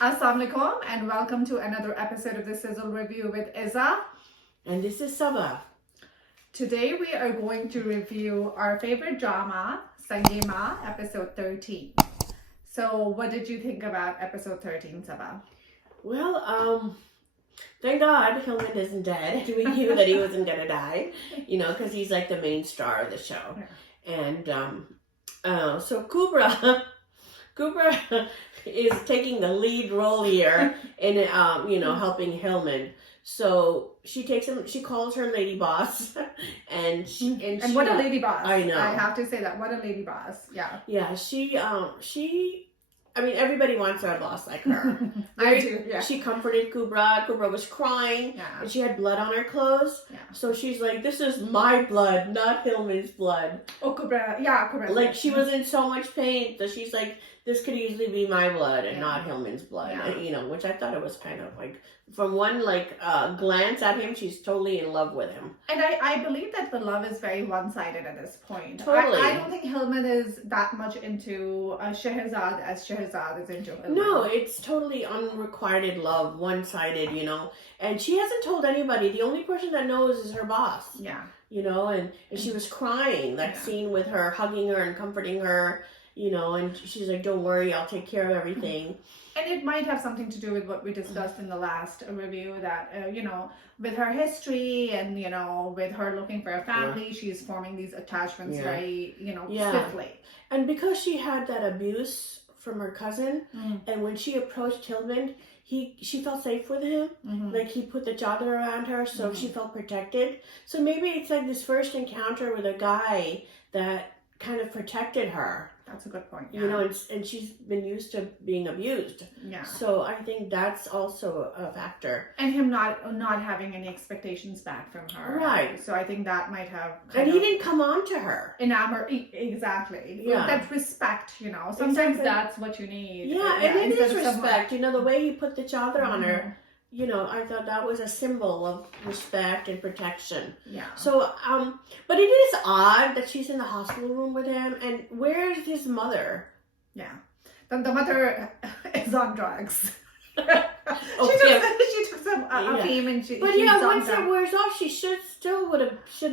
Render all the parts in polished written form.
Assalamu alaikum and welcome to another episode of the Sizzle review with Izza. And this is Sabah. Today we are going to review our favorite drama, Sangema, episode 13. So what did you think about episode 13, Sabah? Well, thank God Hillman isn't dead. We knew that he wasn't gonna die, because he's like the main star of the show. Yeah. And so Kubra is taking the lead role here in helping Hillman. So she takes him. She calls her lady boss, and what a lady boss! I know. I have to say that, what a lady boss. Yeah. Yeah. I mean, everybody wants a boss like her. I do. Yeah. She comforted Kubra. Kubra was crying, Yeah. and she had blood on her clothes. Yeah. So she's like, "This is my blood, not Hillman's blood." Oh, Kubra. Yeah, Kubra. Like she was in so much pain that she's like, "This could easily be my blood and not Hillman's blood." Yeah. Which I thought it was kind of like, from one glance at him, she's totally in love with him. And I believe that the love is very one-sided at this point. Totally. I don't think Hillman is that much into Shehrazad as Shehrazad is into Hillman. No, it's totally unrequited love, one-sided, And she hasn't told anybody. The only person that knows is her boss. Yeah. And she was crying. That scene with her hugging her and comforting her, and she's like, "Don't worry, I'll take care of everything." And it might have something to do with what we discussed in the last review that, with her history and, with her looking for a family, she's forming these attachments very, swiftly. And because she had that abuse from her cousin, and when she approached Hillman, she felt safe with him. Like he put the chadar around her, so she felt protected. So maybe it's like this first encounter with a guy that kind of protected her. That's a good point. Yeah. And she's been used to being abused. Yeah. So I think that's also a factor. And him not having any expectations back from her. Right. So I think that might have. And he didn't come on to her. Exactly. Yeah. That respect, Sometimes that's what you need. Yeah, and it is respect. The way he put the chadar on her. I thought that was a symbol of respect and protection. Yeah. So, but it is odd that she's in the hospital room with him, and where is his mother? Yeah. The mother is on drugs. She took some Afim and she. But once it wears off, she should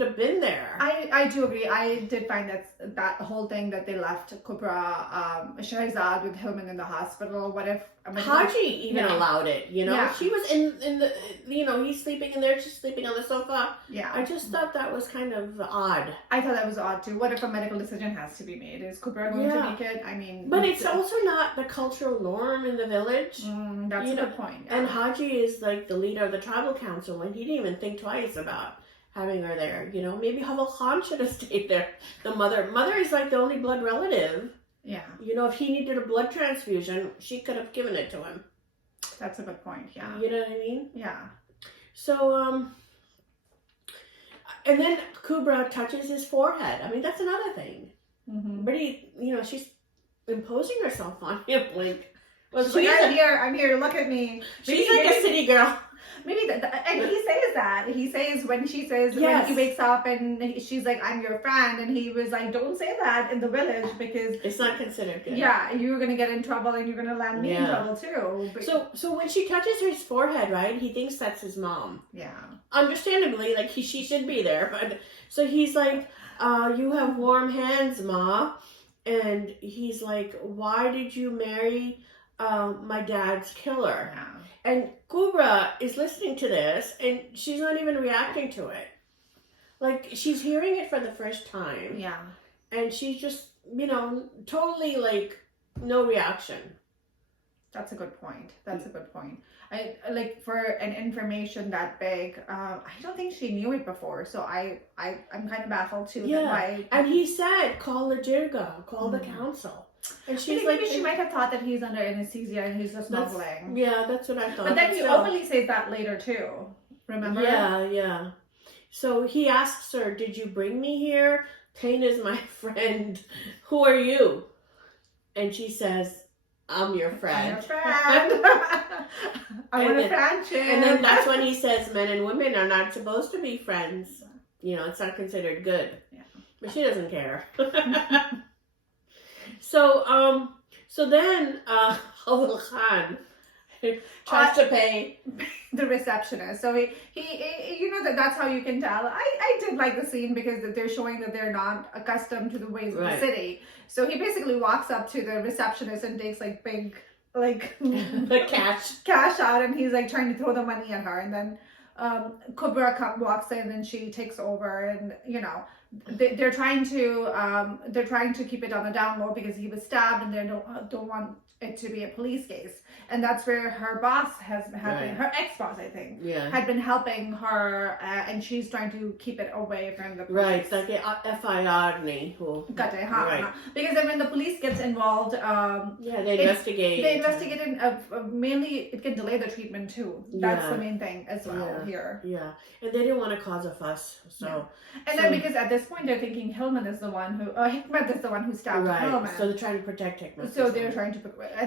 have been there. I do agree. I did find that whole thing that they left Kubra Shahzad with Hillman in the hospital. What if Haji even allowed it? She was in the he's sleeping in there, she's sleeping on the sofa. Yeah. I just thought that was kind of odd. I thought that was odd too. What if a medical decision has to be made? Is Kubra going to make it? I mean, but it's also not the cultural norm in the village. That's a good point. Yeah. And Haji is like the leader of the tribal council, and he didn't even think twice about having her there. Maybe Haval Khan should have stayed there. The mother is like the only blood relative. Yeah. If he needed a blood transfusion, she could have given it to him. That's a good point. Yeah. You know what I mean? Yeah. So, and then Kubra touches his forehead. I mean, that's another thing. But she's imposing herself on him, like. Well, I'm here. Look at me. She's like a city girl. Maybe and he says that. He says when she says when he wakes up and she's like, "I'm your friend," and he was like, "Don't say that in the village because it's not considered good." Yeah, you're gonna get in trouble and you're gonna land me in trouble too. But, so when she touches his forehead, right? He thinks that's his mom. Yeah. Understandably, like she should be there, but so he's like, "You have warm hands, Ma," and he's like, "Why did you marry my dad's killer?" Yeah. And Kubra is listening to this, and she's not even reacting to it. Like, she's hearing it for the first time. Yeah. And she's just, totally, like, no reaction. That's a good point. I like, for an information that big, I don't think she knew it before, so I'm kind of baffled too. Yeah. And he said, call the jirga, call the council. And she's maybe she might have thought that he's under anesthesia and he's just mumbling. Yeah, that's what I thought. But then he openly says that later too. Remember? Yeah. So he asks her, "Did you bring me here? Pain is my friend. Who are you?" And she says, "I'm your friend." I'm your friend. I want a friendship. And then that's when he says, "Men and women are not supposed to be friends. It's not considered good." Yeah. But she doesn't care. So then Haval Khan Tries to pay the receptionist. So he you know, that's how you can tell. I did like the scene because they're showing that they're not accustomed to the ways of the city. So he basically walks up to the receptionist and takes like big the cash out, and he's like trying to throw the money at her, and then Kubra walks in and she takes over, and you know, they're trying to keep it on the down low because he was stabbed, and they don't want it to be a police case. And that's where her boss had been, her ex-boss, I think, had been helping her, and she's trying to keep it away from the police. Right, like FIR because then when the police gets involved, they investigate. They investigate, and mainly it can delay the treatment too. That's the main thing as well here. Yeah, and they didn't want to cause a fuss, so. And then because at this point they're thinking Hillman is the one who, Hikmat is the one who stabbed Hillman. So they're trying to protect Hikmat. So they're trying to,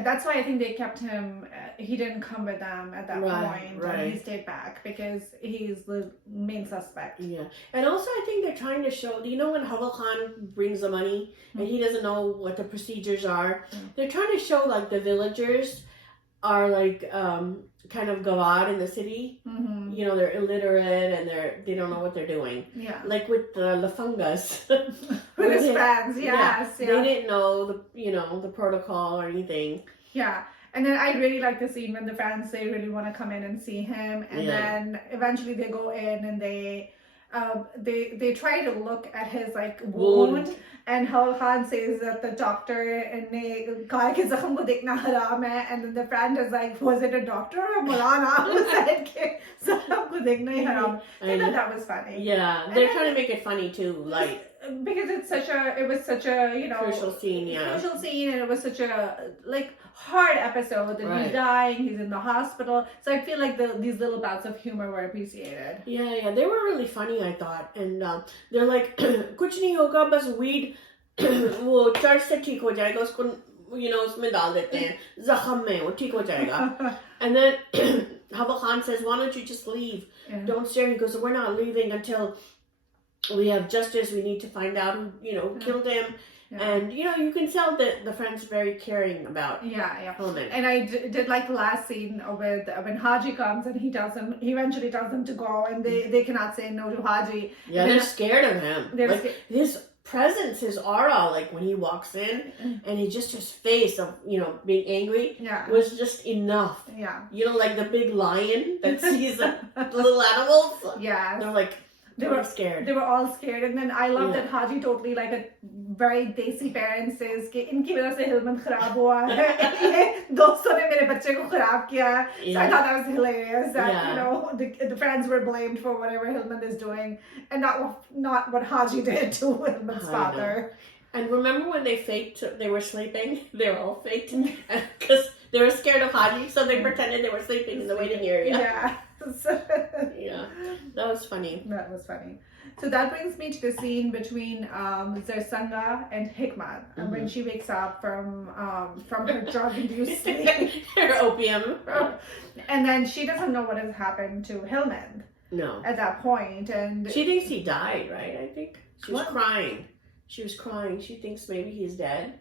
that's why I think they kept him, he didn't come with them at that point, and he stayed back because he's the main suspect. Yeah, and also I think they're trying to show, you know, when Hawa Khan brings the money and he doesn't know what the procedures are, they're trying to show like the villagers are like kind of gawad in the city. You know, they're illiterate and they don't know what they're doing. Yeah, like with the Lafungas. with his friends. They didn't know the protocol or anything. Yeah. And then I really like the scene when the fans, they really want to come in and see him, and then eventually they go in and they try to look at his like wound. And Hawa Khan says that the doctor and then the friend is like, was it a doctor or a Mulana who said haram? That was funny. Yeah, they're trying to make it funny too, like because it was such a, you know, crucial scene, and it was such a like hard episode that he's dying, he's in the hospital. So I feel like these little bouts of humor were appreciated. Yeah, they were really funny, I thought. And they're like, कुछ नहीं होगा, बस weed वो church से ठीक हो जाएगा, उसको you know उसमें डाल देते हैं जख्म में, वो ठीक हो जाएगा. And then Hawa Khan says, why don't you just leave? Don't stare. He goes, we're not leaving until we have justice. We need to find out who, you know, killed him. And you know, you can tell that the friend's very caring about Hillman. And I did like the last scene with when Haji comes and he eventually tells them to go, and they cannot say no to Haji. Yeah, they're scared of him. Like, his presence, his aura, like when he walks in, and he just his face of, you know, being angry was just enough. Yeah, you know, like the big lion that sees the little animals. Yeah, they're like. They were scared. They were all scared, and then I love that Haji totally like a very desi parent says कि इनकी वजह से Hillman खराब हुआ है. दोस्तों ने मेरे बच्चे को खराब किया. So I thought that was hilarious. That you know the friends were blamed for whatever Hillman is doing, and not what Haji did to Hillman's father. And remember when they were sleeping? They were all faked because they were scared of Haji, so they pretended they were sleeping in the waiting area. Yeah. Yeah, that was funny. That was funny. So that brings me to the scene between Zarsanga and Hikmat, and when she wakes up from her drug-induced sleep, her opium, and then she doesn't know what has happened to Hillman. No. At that point, and she thinks he died. Right? I think she was crying. She was crying. She thinks maybe he's dead.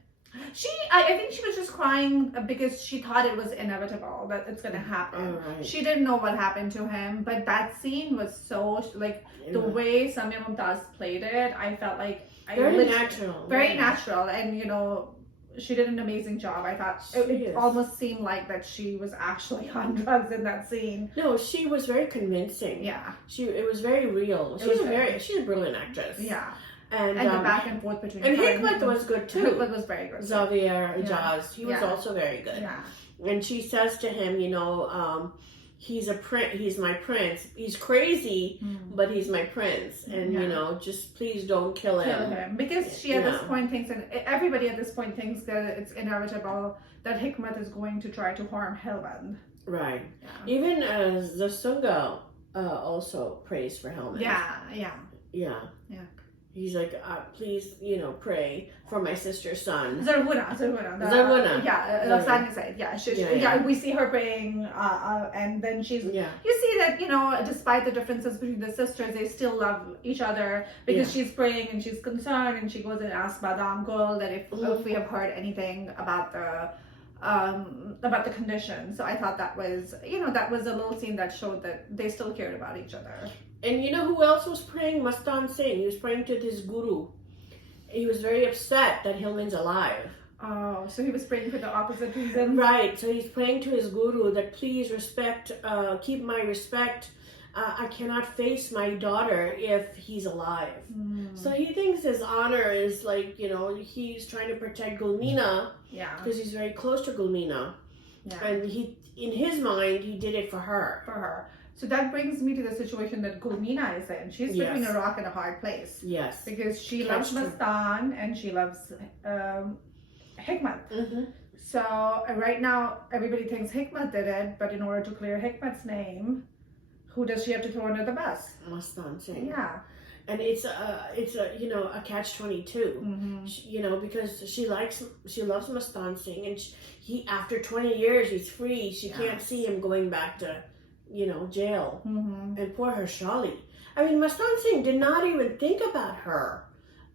I think she was just crying because she thought it was inevitable that it's gonna happen. She didn't know what happened to him, but that scene was so like the way Samia Mumtaz played it. I felt like very natural, very natural, and you know, she did an amazing job. I thought it almost seemed like that she was actually on drugs in that scene. No, she was very convincing. Yeah, it was very real. She's a brilliant actress. Yeah. And the back and forth between and Hikmat was good too. Hikmat was very good. Xavier Jaz, he was also very good. Yeah. And she says to him, you know, he's my prince. He's crazy, but he's my prince. And you know, just please don't kill him. Because she at this point thinks, and everybody at this point thinks that it's inevitable that Hikmat is going to try to harm Hillman. Right. Yeah. Even Zasunga also prays for Hillman. Yeah. He's like, please, you know, pray for my sister's son. Zarhuna. Yeah, Lasanya said. Yeah, we see her praying, and then she's. Yeah. You see that, you know, despite the differences between the sisters, they still love each other because she's praying and she's concerned, and she goes and asks Badam Gul that if we have heard anything about about the condition. So I thought that was, that was a little scene that showed that they still cared about each other. And you know who else was praying? Mastan Singh. He was praying to his guru. He was very upset that Hillman's alive. Oh, so he was praying for the opposite reason? Right. So he's praying to his guru that please keep my respect. I cannot face my daughter if he's alive. So he thinks his honor is like, he's trying to protect Gulmina. Yeah. Because he's very close to Gulmina. Yeah. And in his mind, he did it for her. For her. So that brings me to the situation that Gulmina is in. She's between a rock and a hard place. Yes. Because she loves Mastan and she loves Hikmat. So right now, everybody thinks Hikmat did it, but in order to clear Hikmat's name, who does she have to throw under the bus? Mastan Singh. Yeah. And it's a catch-22, because she loves Mastan Singh, and he after 20 years he's free. She can't see him going back to, jail. And poor Hershali. I mean, Mastan Singh did not even think about her.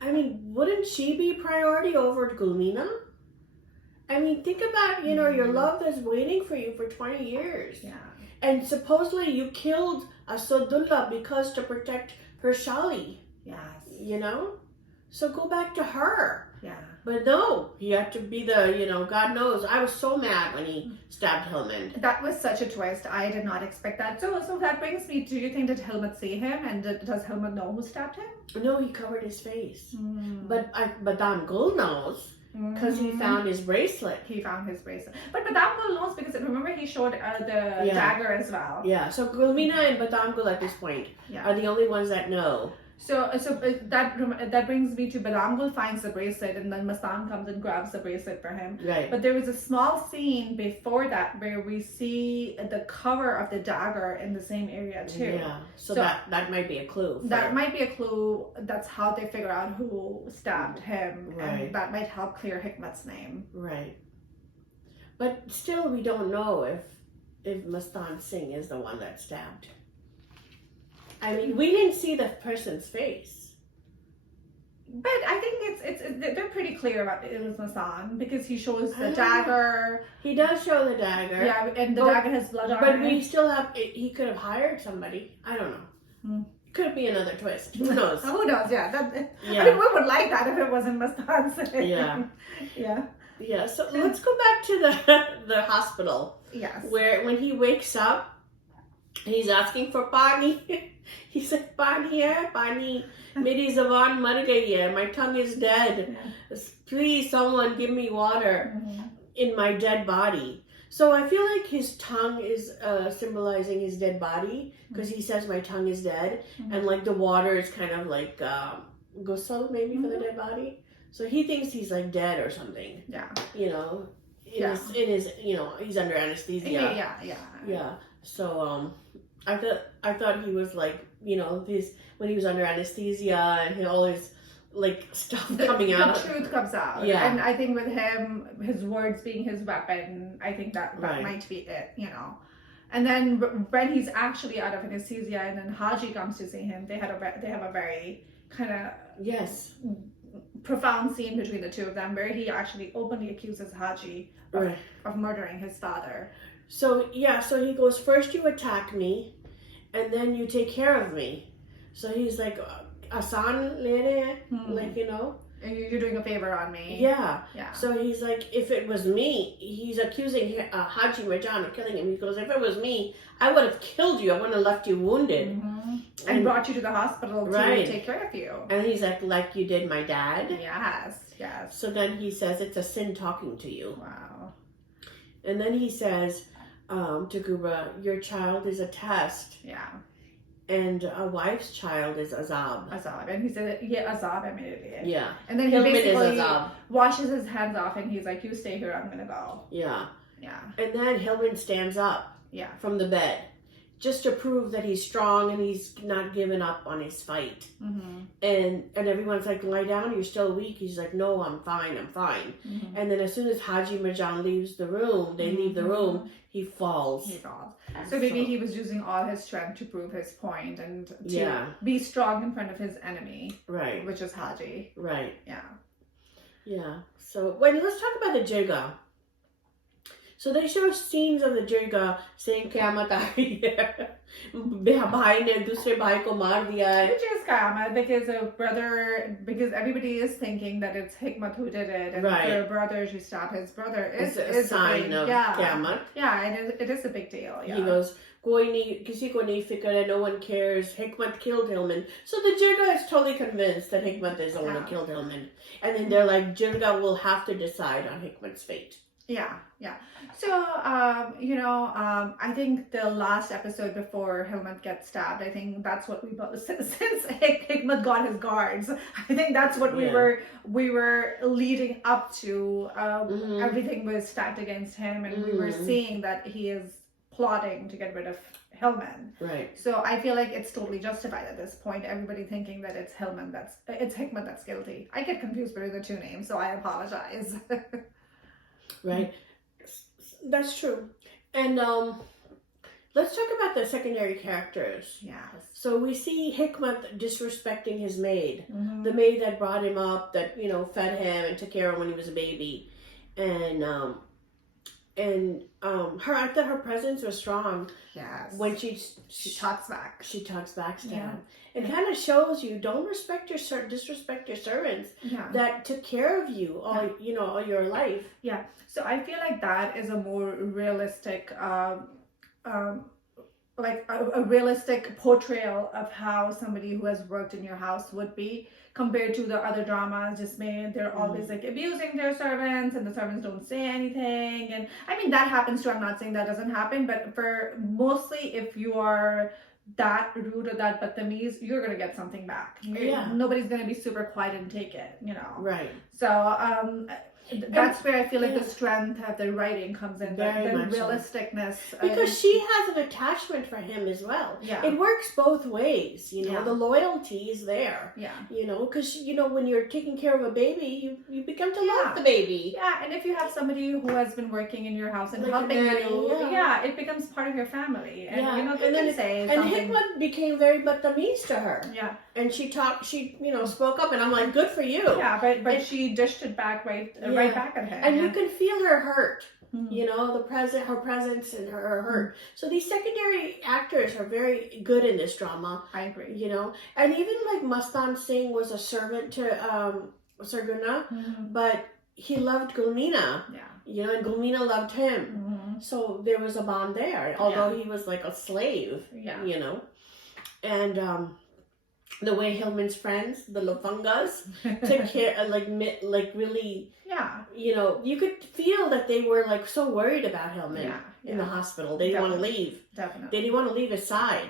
I mean, wouldn't she be priority over Gulmina? I mean, think about your love that's waiting for you for 20 years. Yeah. And supposedly you killed Asadullah to protect Hershali. Yes. So go back to her. Yeah. But no, he had to be the, God knows. I was so mad when he stabbed Hillman. That was such a twist. I did not expect that. So that brings me, do you think did Hillman see him? And does Hillman know who stabbed him? No, he covered his face. But Badam Gul knows. Because he found his bracelet. He found his bracelet. But Badam Gul knows because remember he showed the dagger as well. Yeah, so Gulmina and Badam Gul at this point are the only ones that know. So that brings me to Badam Gul finds the bracelet and then Mastan comes and grabs the bracelet for him. Right. But there was a small scene before that where we see the cover of the dagger in the same area too. Yeah. So that might be a clue. That might be a clue. That's how they figure out who stabbed him. Right. And that might help clear Hikmat's name. Right. But still we don't know if Mastan Singh is the one that stabbed. I mean, we didn't see the person's face. But I think they're pretty clear about it was Mastan because he shows the dagger. He does show the dagger. Yeah, and the dagger has blood on it. But we still have. He could have hired somebody. I don't know. Could be another twist. Who knows? Who knows? Yeah. I mean, we would like that if it wasn't Mastan Singh. Yeah. Yeah. Yeah. So let's go back to the hospital. Yes. Where when he wakes up, he's asking for pani. He said, "Pani hai, pani. Meri zaban mar gayi hai. My tongue is dead. Please, someone give me water in my dead body." So I feel like his tongue is symbolizing his dead body because he says, "My tongue is dead," and like the water is kind of like ghusl maybe for the dead body. So he thinks he's like dead or something. Yeah. In his he's under anesthesia. Yeah. So I thought he was like, this when he was under anesthesia and he all his like stuff coming out. The truth comes out. Yeah. And I think with him, his words being his weapon, I think that might be it, And then when he's actually out of anesthesia and then Haji comes to see him, they have a very kind of profound scene between the two of them where he actually openly accuses Haji of murdering his father. So he goes, "First you attack me, and then you take care of me." So he's like, "Asan le rahe hain," like And you're doing a favor on me. Yeah. So he's like, if it was me, he's accusing Haji Marjan of killing him. He goes, "If it was me, I would have killed you. I wouldn't have left you wounded and brought you to the hospital to take care of you." And he's like you did my dad. Yes. So then he says, "It's a sin talking to you." Wow. And then he says to Guba, "Your child is a test." Yeah. And a wife's child is Azab. And he said, Azab immediately. Yeah. And then he basically washes his hands off and he's like, "You stay here, I'm gonna go." Yeah. Yeah. And then Hillman stands up from the bed just to prove that he's strong and he's not given up on his fight. And everyone's like, "Lie down, you're still weak." He's like, "No, I'm fine. And then as soon as Haji Marjan leaves the room, they leave the room, he falls. So maybe he was using all his strength to prove his point and to be strong in front of his enemy. Right. Which is Haji. Right. Yeah. Yeah. So let's talk about the Jiga. So they show scenes of the jirga saying "Qiyamत आ गई है, भाई ने दूसरे भाई को मार दिया है." Which is Qiyamah, because because everybody is thinking that it's Hikmat who did it, and Right. her brother, she stabbed his brother. It's a sign of Qiyamah. Yeah, it is a big deal. Yeah. He goes, "Koi nahi, kisi ko nahi fikr hai, no one cares. Hikmat killed Hillman." So the jirga is totally convinced that Hikmat is the one who killed Hillman. And then they're like, jirga will have to decide on Hikmat's fate. Yeah. So, I think the last episode before Hillman gets stabbed, I think that's what we both, since Hikmat got his guards, I think that's what we were leading up to. Everything was stacked against him, and we were seeing that he is plotting to get rid of Hillman. Right. So I feel like it's totally justified at this point. Everybody thinking that it's Hikmat that's guilty. I get confused between the two names, so I apologize. Right. That's true. And let's talk about the secondary characters. Yes. So we see Hikmat disrespecting his maid. Mm-hmm. The maid that brought him up, that, fed him and took care of him when he was a baby. And I thought her presence was strong. Yes. When she talks back. She talks back to him. It Yeah. kind of shows you don't disrespect your servants that took care of you all your life. Yeah. So I feel like that is a more realistic, like a realistic portrayal of how somebody who has worked in your house would be, compared to the other dramas just made. They're always like abusing their servants, and the servants don't say anything. And I mean, that happens too. I'm not saying that doesn't happen, but for mostly, if you are that rude or that Batamiz, you're gonna get something back. Nobody's gonna be super quiet and take it, Right. So that's where I feel like the strength of the writing comes in, the realisticness. Because she has an attachment for him as well. Yeah. It works both ways, the loyalty is there. Yeah. Because, when you're taking care of a baby, you become to love the baby. Yeah, and if you have somebody who has been working in your house and like helping you, it becomes part of your family. And, and Hikmat became very Batamiz to her. Yeah. And she spoke up, and I'm like, good for you. Yeah, but she dished it back right back at him. And you can feel her hurt. Her presence and her hurt. So these secondary actors are very good in this drama. I agree. And even like Mastan Singh was a servant to Sarguna, but he loved Gulmina. Yeah. And Gulmina loved him. So there was a bond there, although he was like a slave. Yeah. And the way Hillman's friends, the Lofungas, took care, like really. Yeah. You could feel that they were like so worried about Hillman in the hospital. They didn't want to leave. Definitely. They didn't want to leave his side.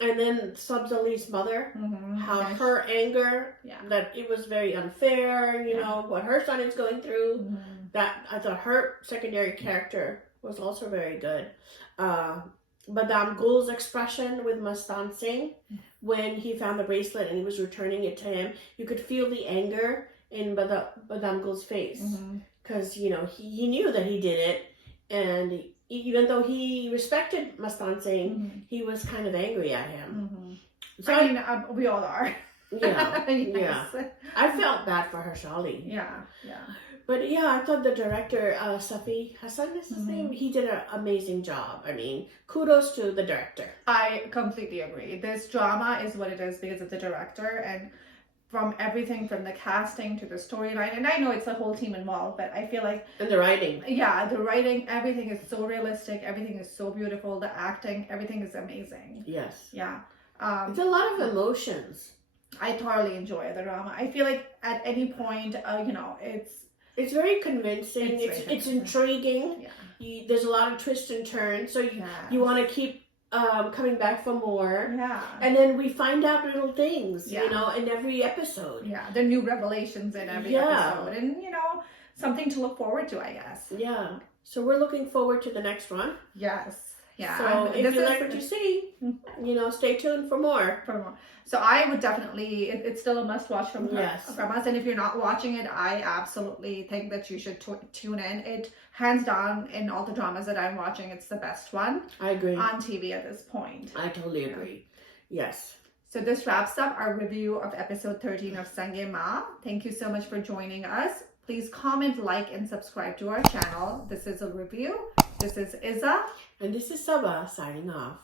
And then Subs Ali's mother, how her anger, that it was very unfair, what her son is going through. That I thought her secondary character was also very good. Badam Gul's expression with Mastan Singh when he found the bracelet and he was returning it to him, you could feel the anger in Badam Gul's face, because he knew that he did it, and even though he respected Mastan Singh, he was kind of angry at him. So we all are. Yeah. I felt bad for Harshali. Yeah. But I thought the director, Safi Hassan is his name, he did an amazing job. I mean, kudos to the director. I completely agree. This drama is what it is because of the director, and from everything from the casting to the storyline. And I know it's a whole team involved, but I feel like... And the writing. Yeah, the writing, everything is so realistic. Everything is so beautiful. The acting, everything is amazing. Yes. Yeah. It's a lot of emotions. I thoroughly enjoy the drama. I feel like at any point, it's very convincing. It's intriguing. Yeah. There's a lot of twists and turns, so you want to keep coming back for more. Yeah. And then we find out little things, in every episode. Yeah, there are new revelations in every episode, and something to look forward to, I guess. Yeah. So we're looking forward to the next one. Yes. Yeah. So if you like what you see, stay tuned for more. So I would definitely, it's still a must watch from us. And if you're not watching it, I absolutely think that you should tune in. It, hands down, in all the dramas that I'm watching, it's the best one. I agree. On TV at this point. I totally agree. Yes. So this wraps up our review of episode 13 of Sange Ma. Thank you so much for joining us. Please comment, like, and subscribe to our channel. This is a review. This is Izza. And this is Saba signing off.